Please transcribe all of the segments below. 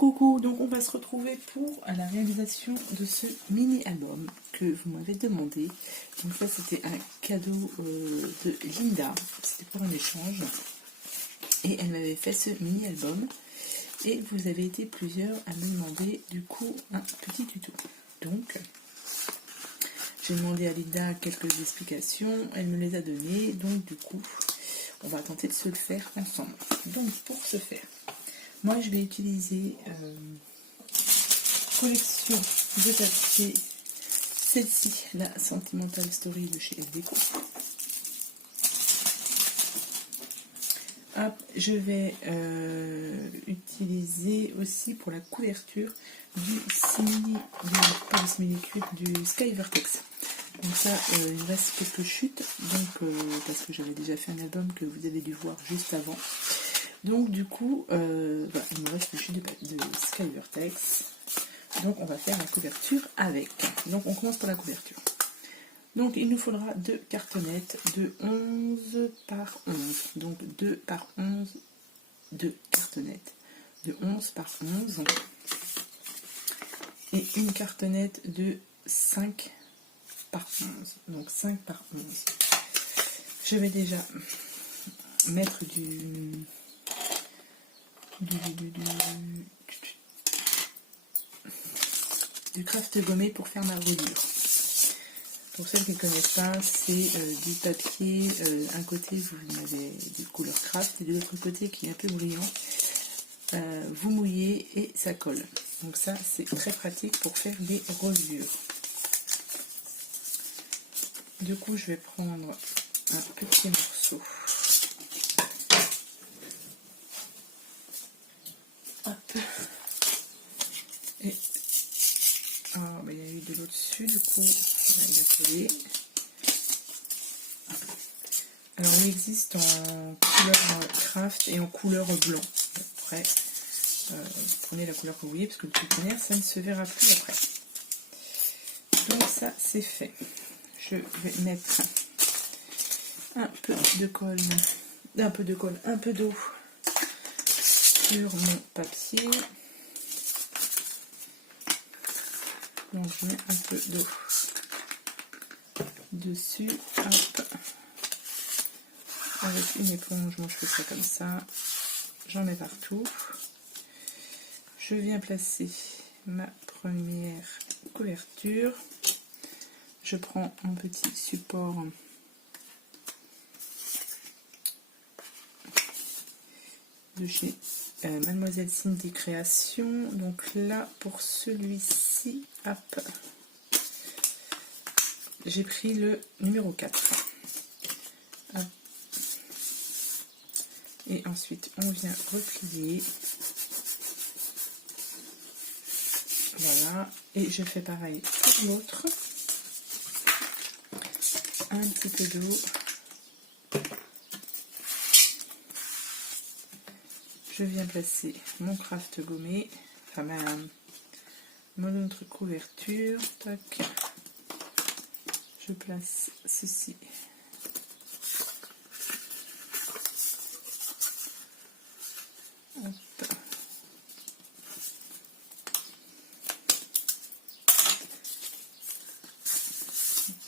Coucou, donc on va se retrouver pour la réalisation de ce mini-album que vous m'avez demandé. Donc ça c'était un cadeau de Linda, c'était pour un échange. Et elle m'avait fait ce mini-album. Et vous avez été plusieurs à me demander du coup un petit tuto. Donc j'ai demandé à Linda quelques explications, elle me les a données. Donc du coup on va tenter de se le faire ensemble. Donc pour ce faire, moi je vais utiliser collection de papier, celle-ci, la Sentimental Story de chez FDeco. Hop, je vais utiliser aussi pour la couverture du simili-cuir du Sky Vertex. Donc ça, il me reste quelques chutes, donc parce que j'avais déjà fait un album que vous avez dû voir juste avant. Donc du coup, voilà, il me reste le chute de Sky Vertex. Donc on va faire la couverture avec. Donc on commence par la couverture. Donc il nous faudra deux cartonnettes de 11 par 11. Donc 2 par 11, 2 cartonnettes de 11 par 11. Et une cartonnette de 5 par 11. Donc 5 par 11. Je vais déjà mettre du craft gommé pour faire ma reliure. Pour celles qui ne connaissent pas, c'est du papier, un côté vous avez des couleurs craft et de l'autre côté qui est un peu brillant, vous mouillez et ça colle. Donc ça c'est très pratique pour faire des reliures. Du coup je vais prendre un petit morceau. Hop. Et il y a eu de l'eau dessus, du coup il a collé. Alors il existe en couleur craft et en couleur blanc. Après, prenez la couleur que vous voulez parce que de toute manière ça ne se verra plus après. Donc ça c'est fait. Je vais mettre un peu de colle, un peu d'eau sur mon papier. Donc je mets un peu d'eau dessus, hop, avec une éponge, moi je fais ça comme ça, j'en mets partout. Je viens placer ma première couverture, je prends mon petit support de chez Mademoiselle Cindy Création. Donc là pour celui-ci, hop, j'ai pris le numéro 4. Hop. Et ensuite on vient replier. Voilà, et je fais pareil pour l'autre. Un petit peu d'eau. Je viens placer mon craft gommé, enfin mon autre couverture. Tac. Je place ceci. Hop.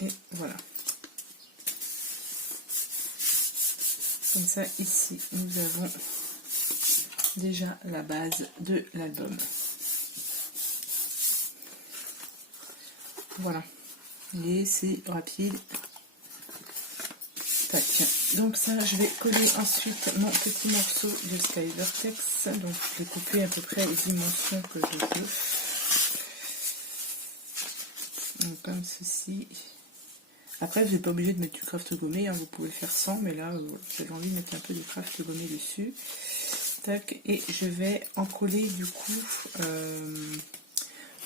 Et voilà. Comme ça, ici, nous avons déjà la base de l'album. Voilà. Et c'est rapide. Tac. Donc ça, je vais coller ensuite mon petit morceau de Sky Vertex. Donc je vais couper à peu près les dimensions que je veux. Donc comme ceci. Après, vous n'êtes pas obligé de mettre du craft gommé, hein, vous pouvez faire sans, mais là, j'avais envie de mettre un peu de craft gommé dessus. Tac, et je vais en coller du coup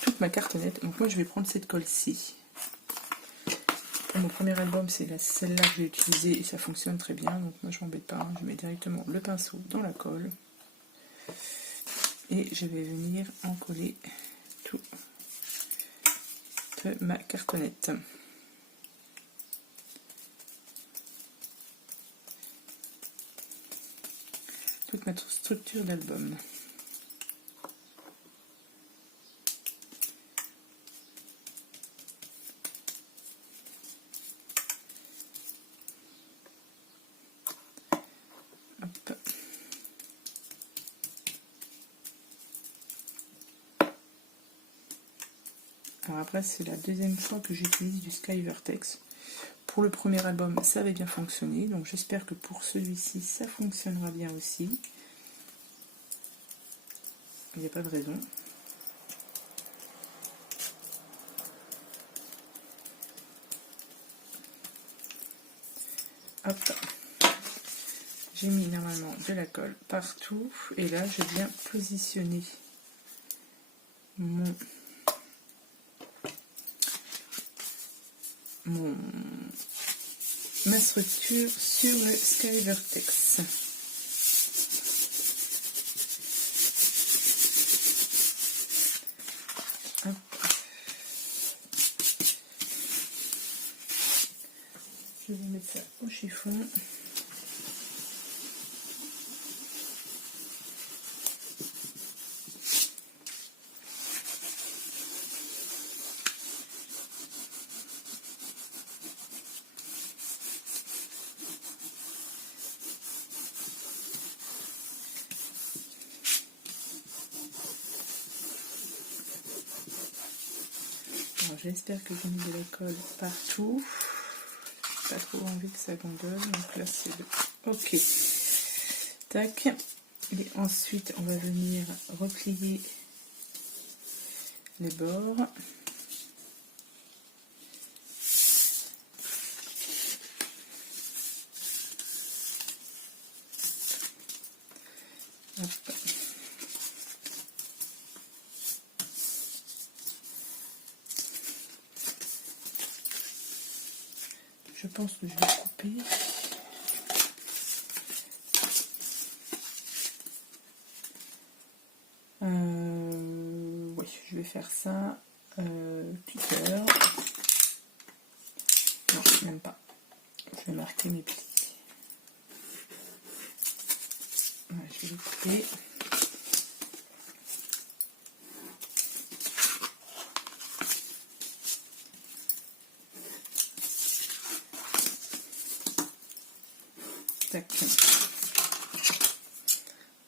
toute ma cartonnette. Donc moi, je vais prendre cette colle-ci. Pour mon premier album, c'est celle-là que j'ai utilisée et ça fonctionne très bien. Donc moi, je m'embête pas, hein, je mets directement le pinceau dans la colle. Et je vais venir en coller toute ma cartonnette. Toute ma structure d'album. Alors après, c'est la deuxième fois que j'utilise du Sky Vertex. Pour le premier album, ça avait bien fonctionné, donc j'espère que pour celui-ci, ça fonctionnera bien aussi. Il n'y a pas de raison. Hop. J'ai mis normalement de la colle partout, et là, je viens positionner ma structure sur le Sky Vertex. Hop. Je vais mettre ça au chiffon. J'espère que j'ai mis de la colle partout. J'ai pas trop envie que ça gondole. Donc là, c'est le OK. Tac. Et ensuite, on va venir replier les bords. Hop. Je pense que je vais couper. Oui, je vais faire ça tout à l'heure. Non, même pas. Je vais marquer mes plis. Ouais, je vais les couper. Tac.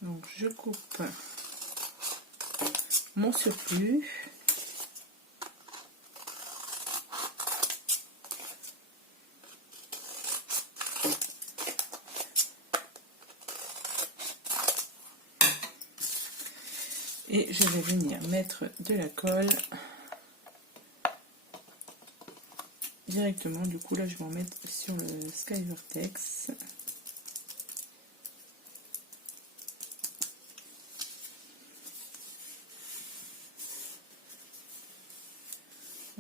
Donc je coupe mon surplus. Et je vais venir mettre de la colle directement. Du coup là je vais en mettre sur le Sky Vertex.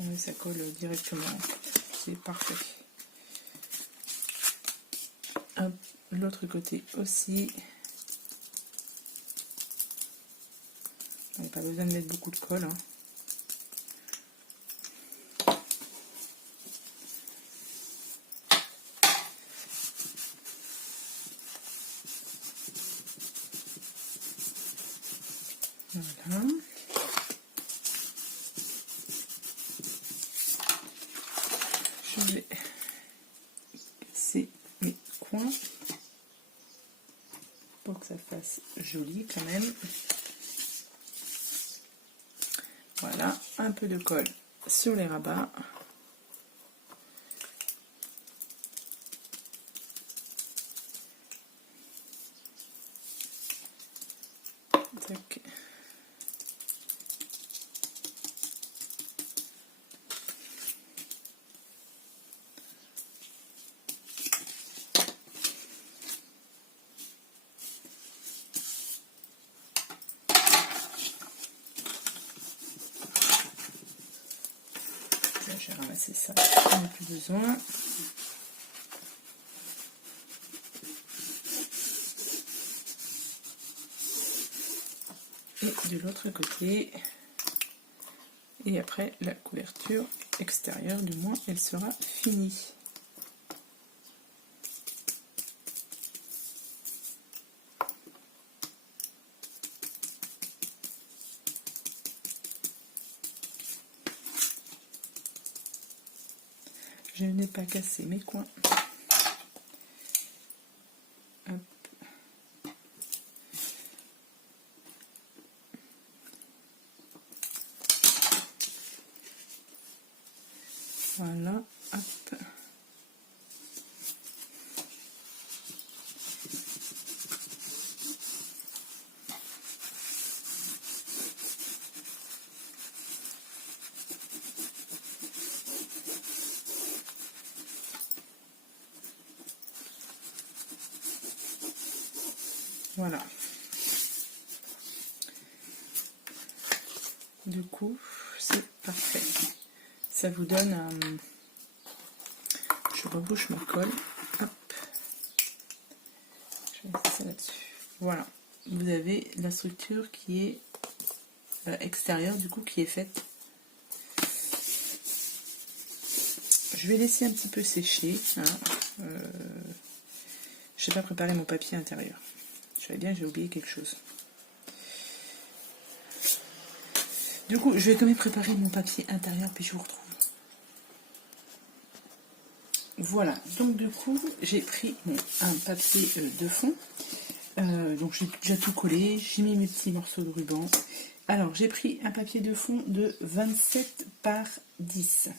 Oui, ça colle directement, c'est parfait. Hop, l'autre côté aussi. On n'a pas besoin de mettre beaucoup de colle. Hein. Voilà. Je vais casser mes coins pour que ça fasse joli quand même. Voilà, un peu de colle sur les rabats. Tac. J'ai ramassé ça, j'en ai plus besoin. Et de l'autre côté, et après la couverture extérieure, du moins, elle sera finie. Je n'ai pas cassé mes coins. Hop. Voilà, hop. Voilà. Du coup, c'est parfait. Ça vous donne un... Je rebouche ma colle. Hop. Je vais mettre ça là-dessus. Voilà. Vous avez la structure qui est extérieure, du coup, qui est faite. Je vais laisser un petit peu sécher. Hein. Je n'ai pas préparé mon papier intérieur. Je savais bien, j'ai oublié quelque chose. Du coup, je vais quand même préparer mon papier intérieur, puis je vous retrouve. Voilà, donc du coup, j'ai pris un papier de fond. Donc j'ai déjà tout collé, j'ai mis mes petits morceaux de ruban. Alors, j'ai pris un papier de fond de 27 par 10.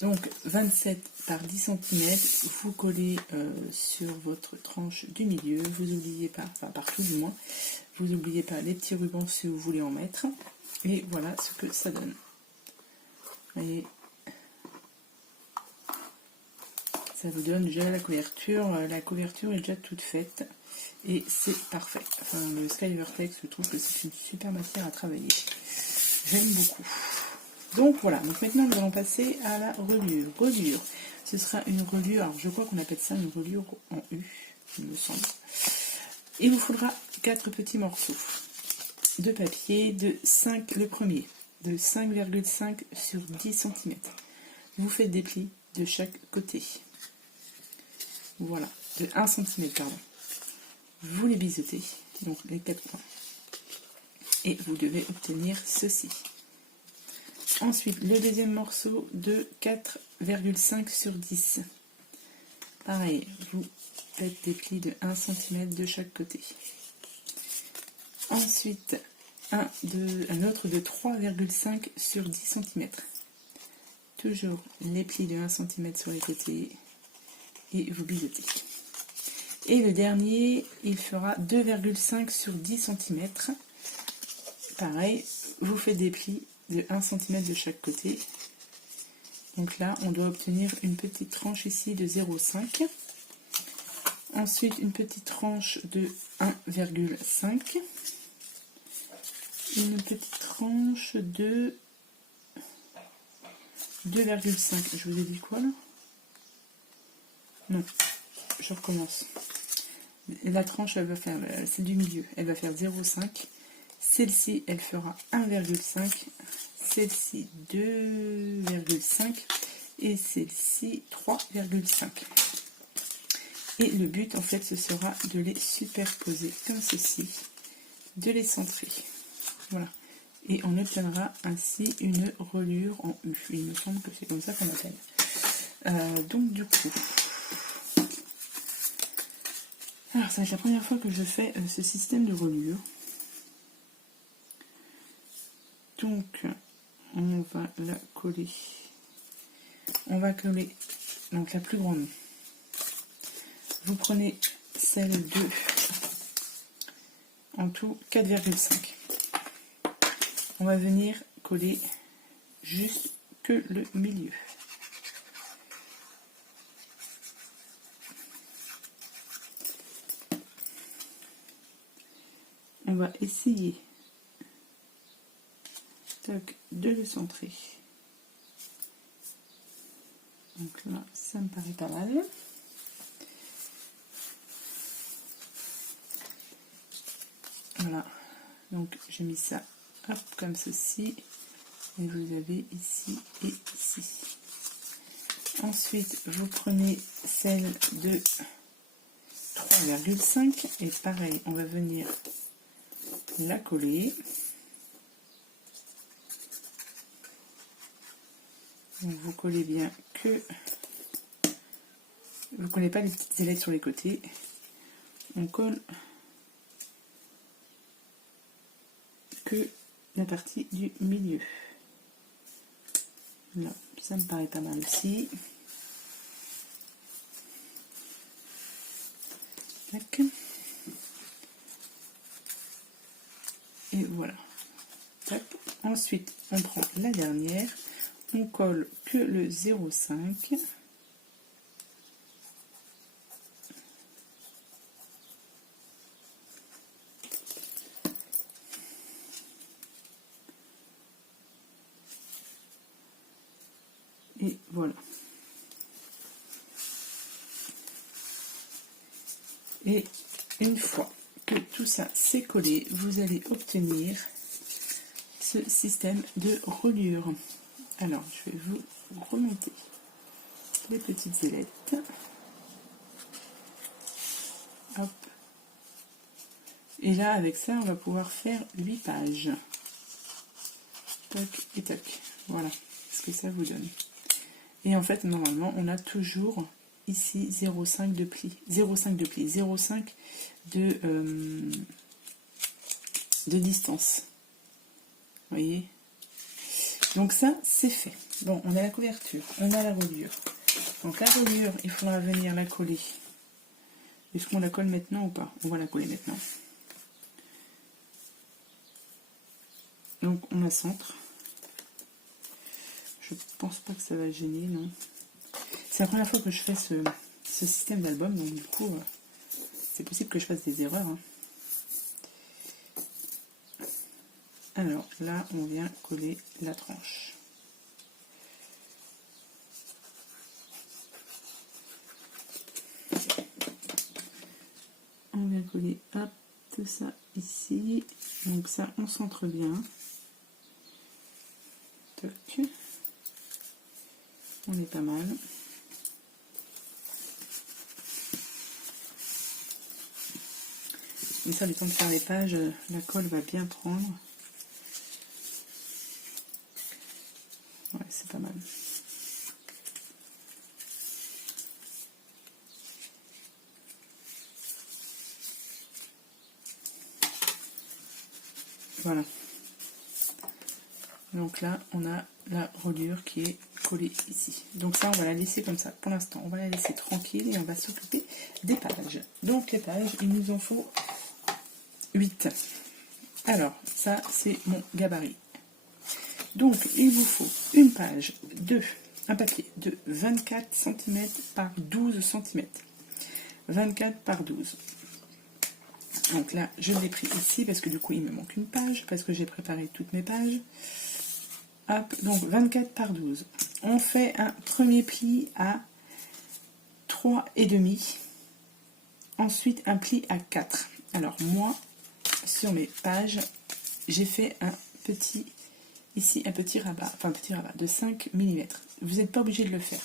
Donc 27 par 10 cm, vous collez sur votre tranche du milieu, vous n'oubliez pas, enfin partout du moins, vous n'oubliez pas les petits rubans si vous voulez en mettre, et voilà ce que ça donne. Vous voyez, ça vous donne déjà la couverture est déjà toute faite, et c'est parfait. Enfin, le Skyvertex, je trouve que c'est une super matière à travailler, j'aime beaucoup. Donc voilà, donc maintenant nous allons passer à la reliure. Reliure, ce sera une reliure, alors je crois qu'on appelle ça une reliure en U, il me semble. Il vous faudra 4 petits morceaux de papier de 5, le premier, de 5,5 sur 10 cm. Vous faites des plis de chaque côté. Voilà, de 1 cm, pardon. Vous les biseautez, donc les 4 coins. Et vous devez obtenir ceci. Ensuite, le deuxième morceau de 4,5 sur 10. Pareil, vous faites des plis de 1 cm de chaque côté. Ensuite, un autre de 3,5 sur 10 cm. Toujours les plis de 1 cm sur les côtés et vous biseautez. Et le dernier, il fera 2,5 sur 10 cm. Pareil, vous faites des plis de 1 cm de chaque côté. Donc là, on doit obtenir une petite tranche ici de 0,5. Ensuite, une petite tranche de 1,5. Une petite tranche de 2,5. Je vous ai dit quoi là? Non, je recommence. La tranche, elle va faire, c'est du milieu, elle va faire 0,5. Celle-ci, elle fera 1,5. Celle-ci 2,5 et celle-ci 3,5. Et le but en fait ce sera de les superposer comme ceci, de les centrer. Voilà. Et on obtiendra ainsi une reliure en U. Il me semble que c'est comme ça qu'on appelle. Donc du coup, alors ça va être la première fois que je fais ce système de reliure. Donc on va la coller. On va coller donc la plus grande. Vous prenez celle de en tout 4,5. On va venir coller juste que le milieu. On va essayer de le centrer. Donc là, ça me paraît pas mal. Voilà, donc j'ai mis ça hop, comme ceci, et vous avez ici et ici. Ensuite, vous prenez celle de 3,5 et pareil, on va venir la coller. Donc vous collez bien que... Vous ne collez pas les petites ailettes sur les côtés. On colle que la partie du milieu. Là, ça me paraît pas mal aussi. Tac. Et voilà. Tac. Ensuite, on prend la dernière. On colle que le 0,5. Et voilà. Et une fois que tout ça s'est collé, vous allez obtenir ce système de reliure. Alors, je vais vous remonter les petites ailettes. Hop. Et là, avec ça, on va pouvoir faire 8 pages. Tac et tac. Voilà ce que ça vous donne. Et en fait, normalement, on a toujours ici 0,5 de pli. 0,5 de pli. 0,5 de distance. Vous voyez? Donc ça, c'est fait. Bon, on a la couverture, on a la reliure. Donc la reliure, il faudra venir la coller. Est-ce qu'on la colle maintenant ou pas? On va la coller maintenant. Donc on la centre. Je pense pas que ça va gêner, non. C'est la première fois que je fais ce système d'album, donc du coup, c'est possible que je fasse des erreurs. Hein. Alors là, on vient coller la tranche. On vient coller, hop, tout ça ici. Donc ça, on centre bien. Toc. On est pas mal. Et ça, le temps de faire les pages, la colle va bien prendre. Ouais, c'est pas mal. Voilà. Donc là, on a la reliure qui est collée ici. Donc ça, on va la laisser comme ça. Pour l'instant, on va la laisser tranquille et on va s'occuper des pages. Donc les pages, il nous en faut 8. Alors, ça, c'est mon gabarit. Donc, il vous faut une page un papier de 24 cm par 12 cm. 24 par 12. Donc là, je l'ai pris ici parce que du coup, il me manque une page, parce que j'ai préparé toutes mes pages. Hop, donc 24 par 12. On fait un premier pli à 3,5. Ensuite, un pli à 4. Alors, moi, sur mes pages, j'ai fait un petit rabat, enfin un petit rabat de 5 mm. Vous n'êtes pas obligé de le faire.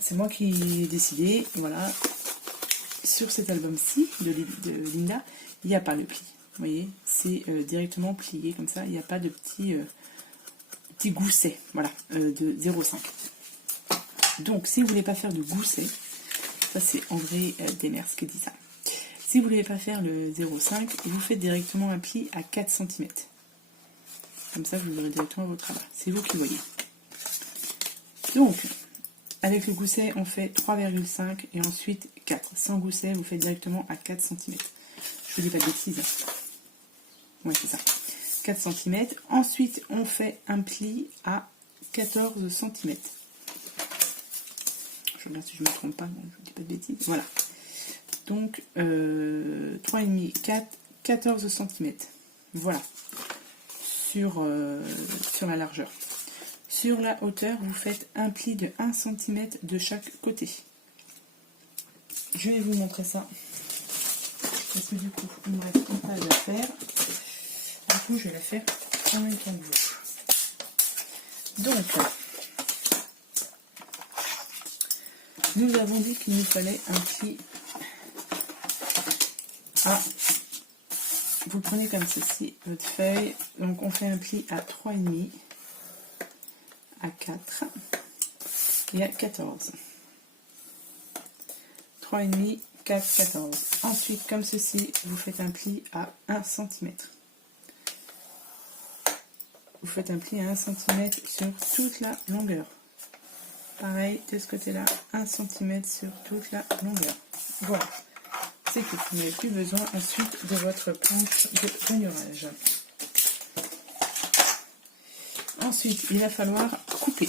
C'est moi qui ai décidé, voilà. Sur cet album-ci de Linda, il n'y a pas le pli. Vous voyez, c'est directement plié comme ça. Il n'y a pas de petit gousset, voilà, de 0,5. Donc, si vous ne voulez pas faire de gousset, ça c'est André Demers qui dit ça. Si vous ne voulez pas faire le 0,5, vous faites directement un pli à 4 cm. Comme ça, vous aurez directement votre rabat. C'est vous qui voyez. Donc, avec le gousset, on fait 3,5 et ensuite 4. Sans gousset, vous faites directement à 4 cm. Je vous dis pas de bêtises. Ouais, c'est ça. 4 cm. Ensuite, on fait un pli à 14 cm. Je regarde si je ne me trompe pas, bon, je ne dis pas de bêtises. Voilà. Donc, 3,5, 4, 14 cm. Voilà. Sur la largeur. Sur la hauteur, vous faites un pli de 1 cm de chaque côté. Je vais vous montrer ça. Parce que du coup, il me reste une page à faire. Du coup, je vais la faire en même temps que vous. Donc, nous avons dit qu'il nous fallait un pli à... Vous prenez comme ceci votre feuille. Donc, on fait un pli à 3,5, à 4 et à 14. 3,5, 4, 14. Ensuite, comme ceci, vous faites un pli à 1 cm. vous faites un pli à 1 cm sur toute la longueur. Pareil, de ce côté-là, 1 cm sur toute la longueur. Voilà. C'est que vous n'avez plus besoin ensuite de votre planche de rainurage. Ensuite, il va falloir couper.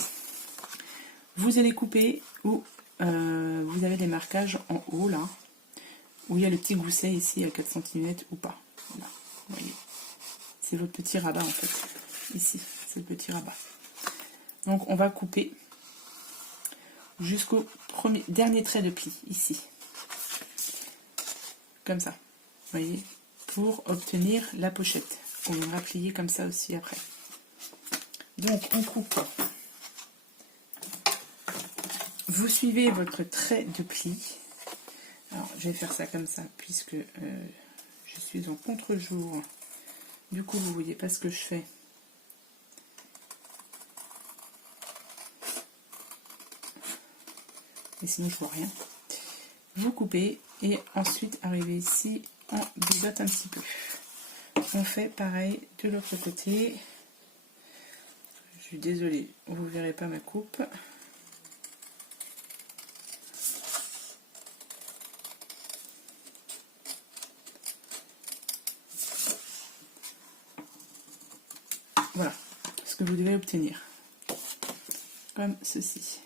Vous allez couper où vous avez des marquages en haut, là, où il y a le petit gousset ici à 4 cm ou pas. Voilà, vous voyez. C'est votre petit rabat en fait. Ici, c'est le petit rabat. Donc on va couper jusqu'au dernier trait de pli, ici. Comme ça, vous voyez, pour obtenir la pochette. On viendra plier comme ça aussi après. Donc on coupe. Vous suivez votre trait de pli. Alors je vais faire ça comme ça, puisque je suis en contre-jour. Du coup, vous ne voyez pas ce que je fais. Et sinon, je vois rien. Vous coupez et ensuite arrivez ici, on biseaute un petit peu. On fait pareil de l'autre côté. Je suis désolée, vous ne verrez pas ma coupe. Voilà ce que vous devez obtenir. Comme ceci.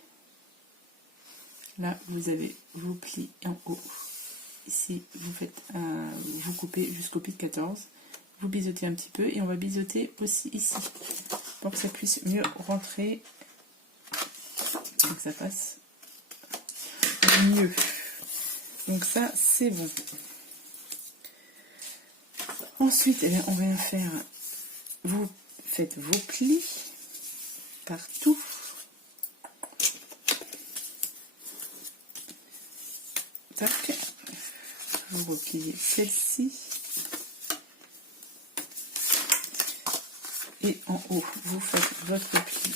Là, vous avez vos plis en haut. Ici, vous coupez jusqu'au pli de 14. Vous biseautez un petit peu et on va biseauter aussi ici pour que ça puisse mieux rentrer. Donc ça passe mieux. Donc ça, c'est bon. Ensuite, eh bien, on va faire. Vous faites vos plis partout. Tac. Vous repliez celle-ci. Et en haut, vous faites votre pli.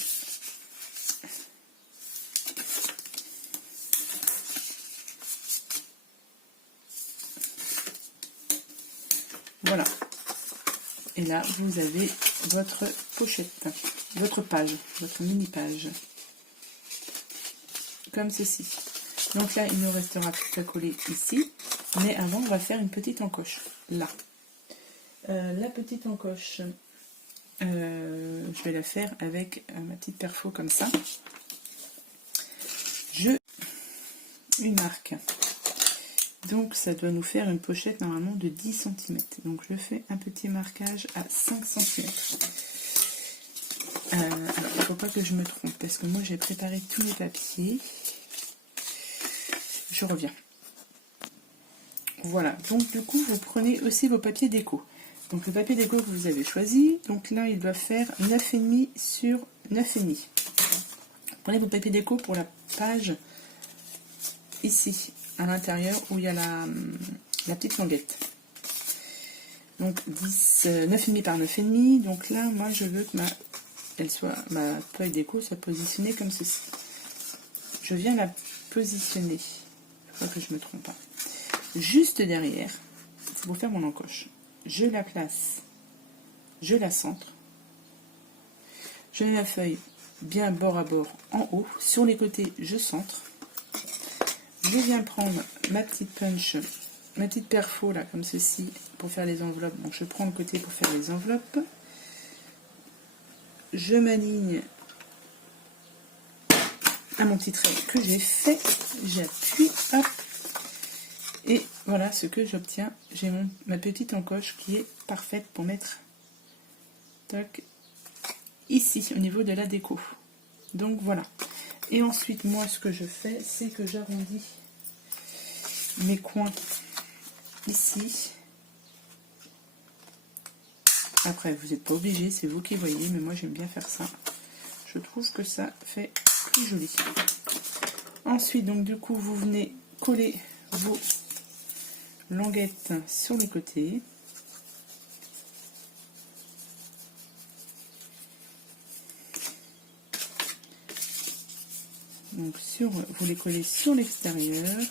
Voilà. Et là, vous avez votre pochette, votre page, votre mini-page. Comme ceci. Donc là, il nous restera tout à coller ici. Mais avant, on va faire une petite encoche. Là. La petite encoche, je vais la faire avec ma petite perfo comme ça. Une marque. Donc ça doit nous faire une pochette normalement de 10 cm. Donc je fais un petit marquage à 5 cm. Alors il ne faut pas que je me trompe parce que moi j'ai préparé tous les papiers. Je reviens. Voilà, donc du coup vous prenez aussi vos papiers déco. Donc le papier déco que vous avez choisi, donc là il doit faire 9,5 sur 9,5. Prenez vos papiers déco pour la page ici, à l'intérieur où il y a la petite languette. Donc 9,5 par 9,5. Donc là, moi je veux que ma feuille déco soit positionnée comme ceci. Je viens la positionner. Il ne faut pas que je me trompe pas. Juste derrière, c'est pour faire mon encoche. Je la place, je la centre. Je mets ma feuille bien bord à bord en haut. Sur les côtés, je centre. Je viens prendre ma petite punch, ma petite perfo là, comme ceci, pour faire les enveloppes. Donc je prends le côté pour faire les enveloppes. Je m'aligne à mon petit trait que j'ai fait. J'appuie, hop. Et voilà ce que j'obtiens. J'ai ma petite encoche qui est parfaite pour mettre tac, ici, au niveau de la déco. Donc voilà. Et ensuite, moi, ce que je fais, c'est que j'arrondis mes coins ici. Après, vous n'êtes pas obligé, c'est vous qui voyez, mais moi, j'aime bien faire ça. Je trouve que ça fait plus joli. Ensuite, donc, du coup, vous venez coller vos languettes sur les côtés. Donc vous les collez sur l'extérieur.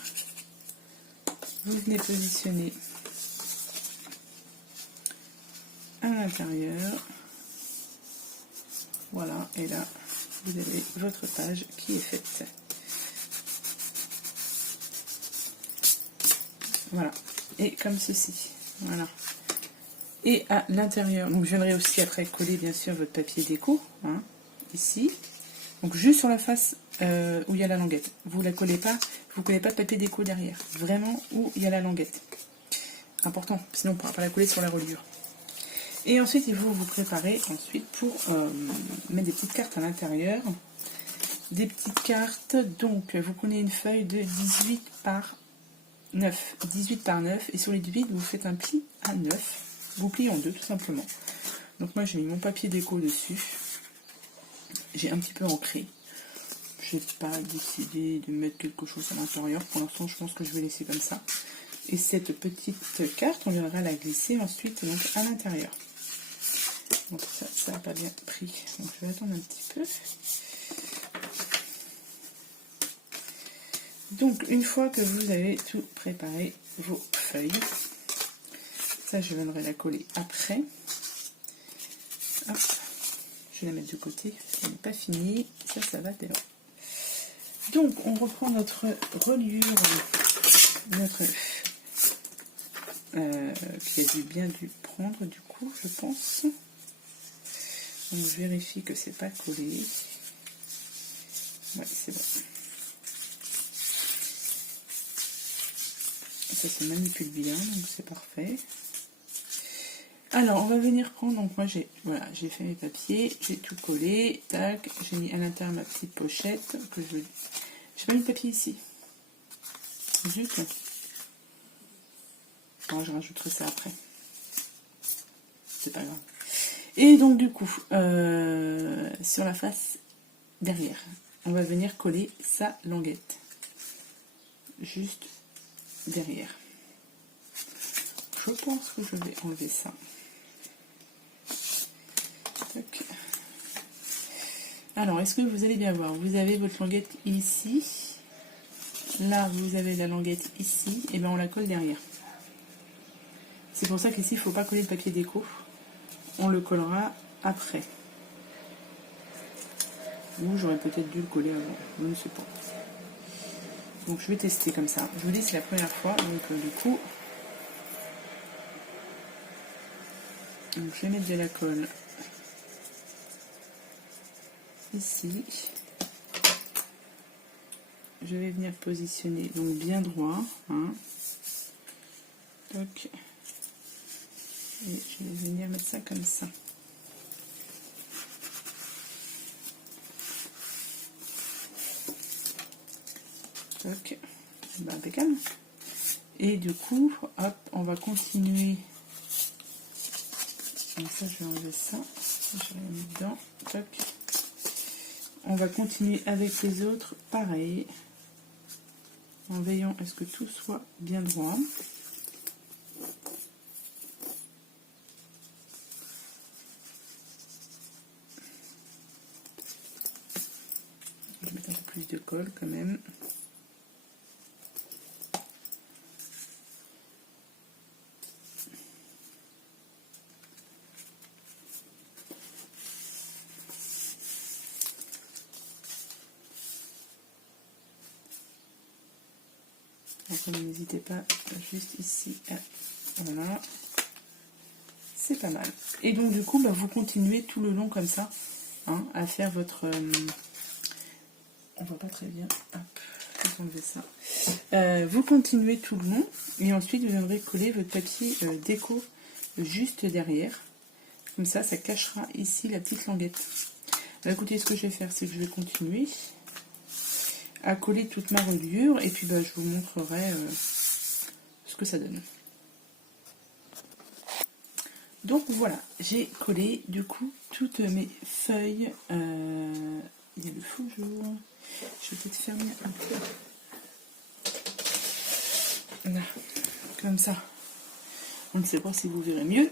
Vous venez positionner à l'intérieur. Voilà, et là, vous avez votre page qui est faite. Voilà, et comme ceci. Voilà. Et à l'intérieur, donc je viendrai aussi après coller bien sûr votre papier déco, hein, ici. Donc juste sur la face où il y a la languette. Vous la collez pas, vous collez pas de papier déco derrière. Vraiment où il y a la languette. Important, sinon on ne pourra pas la coller sur la reliure. Et ensuite, il faut vous préparer ensuite pour mettre des petites cartes à l'intérieur. Des petites cartes, donc vous prenez une feuille de 18 par 9. 18 par 9, et sur les 18, vous faites un pli à 9. Vous pliez en deux tout simplement. Donc moi j'ai mis mon papier déco dessus. J'ai un petit peu ancré. Je n'ai pas décidé de mettre quelque chose à l'intérieur. Pour l'instant, je pense que je vais laisser comme ça. Et cette petite carte, on viendra la glisser ensuite donc, à l'intérieur. Donc ça n'a pas bien pris. Donc je vais attendre un petit peu. Donc une fois que vous avez tout préparé, vos feuilles, ça je viendrai la coller après. Hop. Je vais la mettre de côté, elle n'est pas finie. Ça va dès là. Donc on reprend notre reliure, notre qui a bien dû prendre du coup, je pense. Donc je vérifie que c'est pas collé. Ouais, c'est bon. Ça se manipule bien, donc c'est parfait. Alors on va venir prendre, donc moi j'ai fait mes papiers, j'ai tout collé, tac, j'ai mis à l'intérieur ma petite pochette que j'ai pas mis de papier ici. Zut. Bon, je rajouterai ça après. C'est pas grave. Et donc du coup, sur la face derrière, on va venir coller sa languette. Juste derrière. Je pense que je vais enlever ça. Tac. Alors, est-ce que vous allez bien voir? Vous avez votre languette ici. Là, vous avez la languette ici. Et bien, on la colle derrière. C'est pour ça qu'ici, il ne faut pas coller le papier déco. On le collera après. Ou j'aurais peut-être dû le coller avant. Je ne sais pas. Donc, je vais tester comme ça. Je vous dis, c'est la première fois. Donc, du coup, donc, je vais mettre de la colle ici. Je vais venir positionner donc bien droit. Hein. Toc. Et je vais venir mettre ça comme ça. Toc. Ben, impeccable. Et du coup, hop, on va continuer. Donc ça, je vais enlever ça. Je vais mettre dedans. Toc. On va continuer avec les autres, pareil. En veillant à ce que tout soit bien droit. Je vais mettre un peu plus de colle quand même. Donc n'hésitez pas, juste ici, voilà. C'est pas mal. Et donc du coup, bah, vous continuez tout le long comme ça, hein, à faire votre... on voit pas très bien. Hop, je vais enlever ça. Vous continuez tout le long, et ensuite vous viendrez coller votre papier déco juste derrière. Comme ça, ça cachera ici la petite languette. Alors, écoutez, ce que je vais faire, c'est que je vais continuer à coller toute ma reliure, et puis bah, je vous montrerai ce que ça donne. Donc voilà, j'ai collé du coup toutes mes feuilles. Il y a le faux jour. Je vais peut-être fermer un peu. Là, comme ça. On ne sait pas si vous verrez mieux.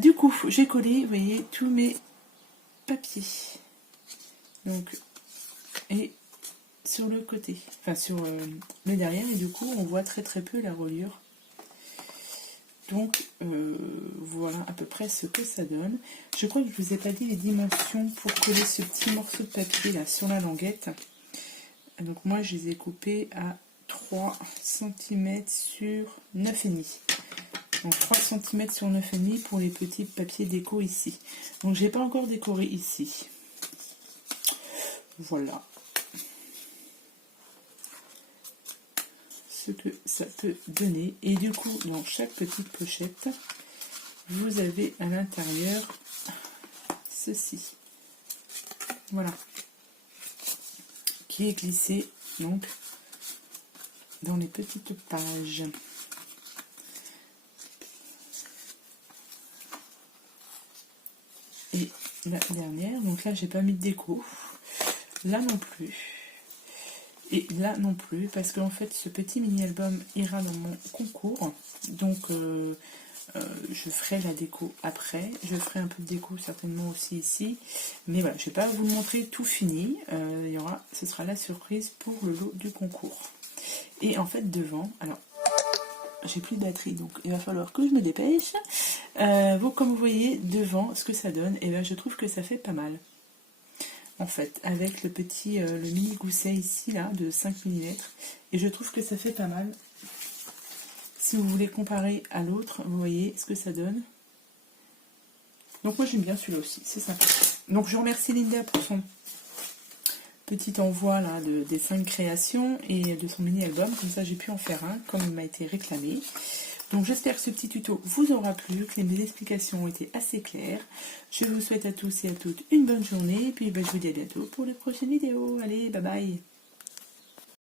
Du coup, j'ai collé, vous voyez, tous mes papiers. Donc, et sur le côté, enfin sur le derrière, et du coup, on voit très très peu la reliure. Donc voilà à peu près ce que ça donne. Je crois que je ne vous ai pas dit les dimensions pour coller ce petit morceau de papier là sur la languette. Donc moi je les ai coupés à 3 cm sur 9,5. Donc 3 cm sur 9,5 pour les petits papiers déco ici. Donc j'ai pas encore décoré ici. Voilà ce que ça peut donner. Et du coup, dans chaque petite pochette, vous avez à l'intérieur ceci. Voilà. Qui est glissé donc dans les petites pages. Et la dernière, donc là j'ai pas mis de déco. Là non plus. Et là non plus, parce qu'en fait ce petit mini-album ira dans mon concours. Donc je ferai la déco après. Je ferai un peu de déco certainement aussi ici. Mais voilà, je ne vais pas vous le montrer tout fini. Ce sera la surprise pour le lot du concours. Et en fait devant, alors j'ai plus de batterie donc il va falloir que je me dépêche. Comme vous voyez devant ce que ça donne, et ben je trouve que ça fait pas mal. En fait, avec le mini gousset ici là de 5 mm, et je trouve que ça fait pas mal. Si vous voulez comparer à l'autre, vous voyez ce que ça donne. Donc moi j'aime bien celui-là aussi, c'est sympa. Donc je remercie Linda pour son petit envoi là des 5 créations et de son mini album, comme ça j'ai pu en faire un comme il m'a été réclamé. Donc j'espère que ce petit tuto vous aura plu, que mes explications ont été assez claires. Je vous souhaite à tous et à toutes une bonne journée, et puis je vous dis à bientôt pour les prochaines vidéos. Allez, bye bye!